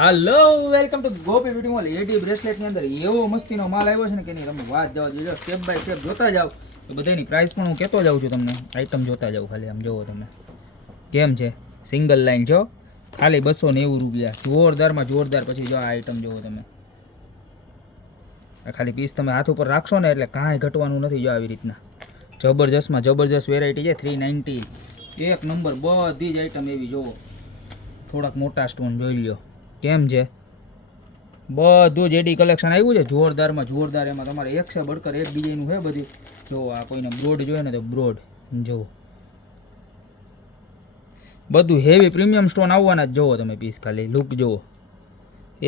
Hello welcome to Gopi beauty mall. AD bracelet ની અંદર એવો મસ્તીનો માલ આવ્યો છે ને કે નહીં તમે વાત જાઓ જો સ્ટેપ બાય સ્ટેપ જોતા જાઓ તો બધાની પ્રાઇસ પણ હું કહેતો જાઉં છું તમને. આઈટમ જોતા જાઓ ખાલી આમ જોવો તમે કેમ છે. સિંગલ લાઈન છો ખાલી 290 રૂપિયા જોરદારમાં જોરદાર. પછી જો આ આઈટમ જોવો તમે, આ ખાલી પીસ તમે હાથ ઉપર રાખશો ને એટલે કાંઈ ઘટવાનું નથી. જો આવી રીતના જબરજસ્તમાં જબરજસ્ત વેરાયટી છે. 390 એક નંબર બધી જ આઈટમ એવી જોવો. થોડાક મોટા સ્ટોન જોઈ લ્યો કેમ છે. બધું જ એડી કલેક્શન આવ્યું છે જોરદારમાં જોરદાર. એમાં તમારે એક છે બળકર એક ડિઝાઇનનું છે બધી. જો આ કોઈને બ્રોડ જોઈએ ને તો બ્રોડ જુઓ, બધું હેવી પ્રીમિયમ સ્ટોન આવવાના જ. જુઓ તમે પીસ ખાલી લુક જુઓ,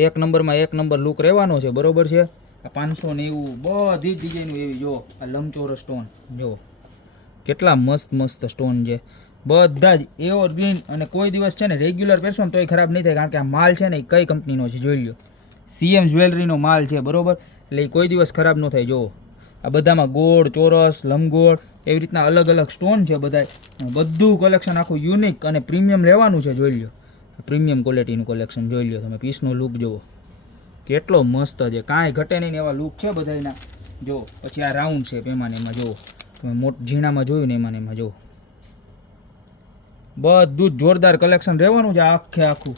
એક નંબરમાં એક નંબર લુક રહેવાનો છે બરોબર છે. આ 590 બધી જ ડિઝાઇનું એવી જુઓ. આ લંબચોરસ સ્ટોન જુઓ કેટલા મસ્ત મસ્ત સ્ટોન છે બધા જ એવરગ્રીન. અને કોઈ દિવસ છે ને રેગ્યુલર પહેરશો ને તોય ખરાબ નહીં થાય, કારણ કે આ માલ છે ને એ કઈ કંપનીનો છે જોઈ લો. CM જ્વેલરીનો માલ છે બરોબર, એટલે એ કોઈ દિવસ ખરાબ ન થાય. જુઓ આ બધામાં ગોળ ચોરસ લંબગોળ એવી રીતના અલગ અલગ સ્ટોન છે બધા. બધું કલેક્શન આખું યુનિક અને પ્રીમિયમ લેવાનું છે જોઈ લો. પ્રીમિયમ ક્વોલિટીનું કલેક્શન જોઈ લો તમે. પીસનો લુક જુઓ કેટલો મસ્ત છે, કાંઈ ઘટે નહીં એવા લુક છે બધાના. જો પછી આ રાઉન્ડ શેપ એમાં ને એમાં જુઓ તમે, ઝીણામાં જોયું ને એમાં ને એમાં જુઓ બધું જ જોરદાર કલેક્શન રહેવાનું છે આખે આખું.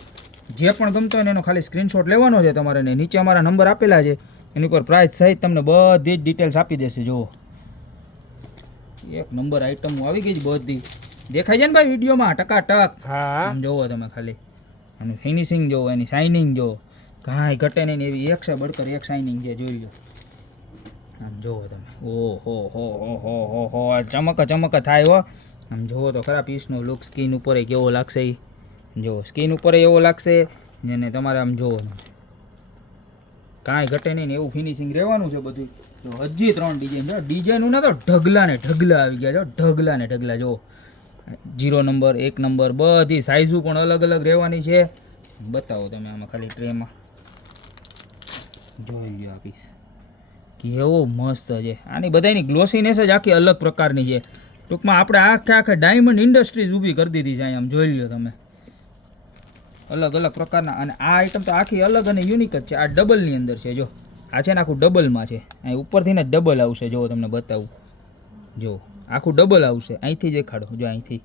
જે પણ ગમતો હોય ને એનો ખાલી સ્ક્રીનશોટ લેવાનો છે તમારે. ને નીચે અમારા નંબર આપેલા છે એની ઉપર પ્રાઇસ સહિત તમને બધી જ ડિટેલ્સ આપી દેશે. જુઓ એક નંબર આઈટમ આવી ગઈ છે બધી, દેખાય છે ને ભાઈ વિડીયોમાં ટકાટક. આમ જોવો તમે ખાલી એનું ફિનિશિંગ જોવો, એની શાઇનિંગ જોવો, કાંઈ ઘટે નહીં એવી એક છે બળકર એક શાઇનિંગ છે જોઈ લો. આમ જોવો તમે, ઓહો હો હો હો હો હો ચમક ચમક થાય હો. આમ જુઓ તો ખરા પીસનો લુક સ્કિન ઉપર કેવો લાગશે. એ જુઓ સ્કિન ઉપર એવો લાગશે ને તમારે આમ જુઓ કાંઈ ઘટે નહીં ને એવું ફિનિશિંગ રહેવાનું છે બધું. તો હજી 3 ડિઝાઇન છે. ડિઝાઇનનું ના તો ઢગલા ને ઢગલા આવી ગયા છો, ઢગલા ને ઢગલા. જુઓ 0 નંબર 1 નંબર બધી સાઇઝો પણ અલગ અલગ રહેવાની છે. બતાવો તમે આમાં ખાલી ટ્રેમાં જોઈ લ્યો આ પીસ કેવો મસ્ત છે. આની બધાની ગ્લોસીનેસ જ આખી અલગ પ્રકારની છે. ટૂંકમાં આપણે આખે ડાયમંડ ઇન્ડસ્ટ્રીઝ ઊભી કરી દીધી છે અહીંયા. આમ જોઈ લો તમે અલગ અલગ પ્રકારના. અને આ આઈટમ તો આખી અલગ અને યુનિક જ છે. આ ડબલની અંદર છે. જો આ છે ને આખું ડબલમાં છે. અહીં ઉપરથી ને ડબલ આવશે. જો તમને બતાવું, જો આખું ડબલ આવશે. અહીંથી જ દેખાડો, જો અહીંથી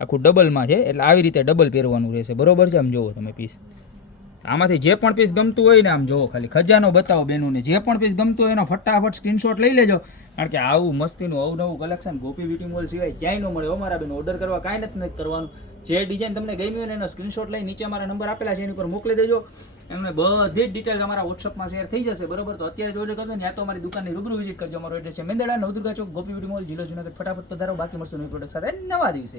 આખું ડબલમાં છે એટલે આવી રીતે ડબલ પહેરવાનું રહેશે બરોબર છે. આમ જુઓ તમે પીસ, આમાંથી જે પણ પીસ ગમતું હોય ને આમ જુઓ ખાલી ખજાનો બતાવો બેનોને. જે પણ પીસ ગમતું હોય એનો ફટાફટ સ્ક્રીનશોટ લઈ લેજો, કારણ કે આવું મસ્તીનું અવનવું કલેક્શન ગોપી બ્યુટી મોલ સિવાય ક્યાંય ન મળે. અમારા બેન ઓર્ડર કરવા કાંઈ નથી કરવાનું. જે ડિઝાઇન તમને ગમી હોય ને એનો સ્ક્રીનશોટ લઈ નીચે અમારા નંબર આપેલા છે એની ઉપર મોકલી દેજો. એમને બધી જ ડિટેલ્સ અમારા વોટ્સઅપમાં શેર થઈ જશે બરોબર. તો અત્યારે જોજો કરજો ને, યા તો અમારી દુકાનની રૂબરૂ વિઝિટ કરજો. અમારો એડ્રેસ છે મેંદરડા નવદુર્ગા ચોક, ગોપી બ્યુટી મોલ, જિલ્લો જુનાગઢ. ફટાફટ પધારો. બાકી મળશું નવી પ્રોડક્ટ સાથે નવા દિવસે.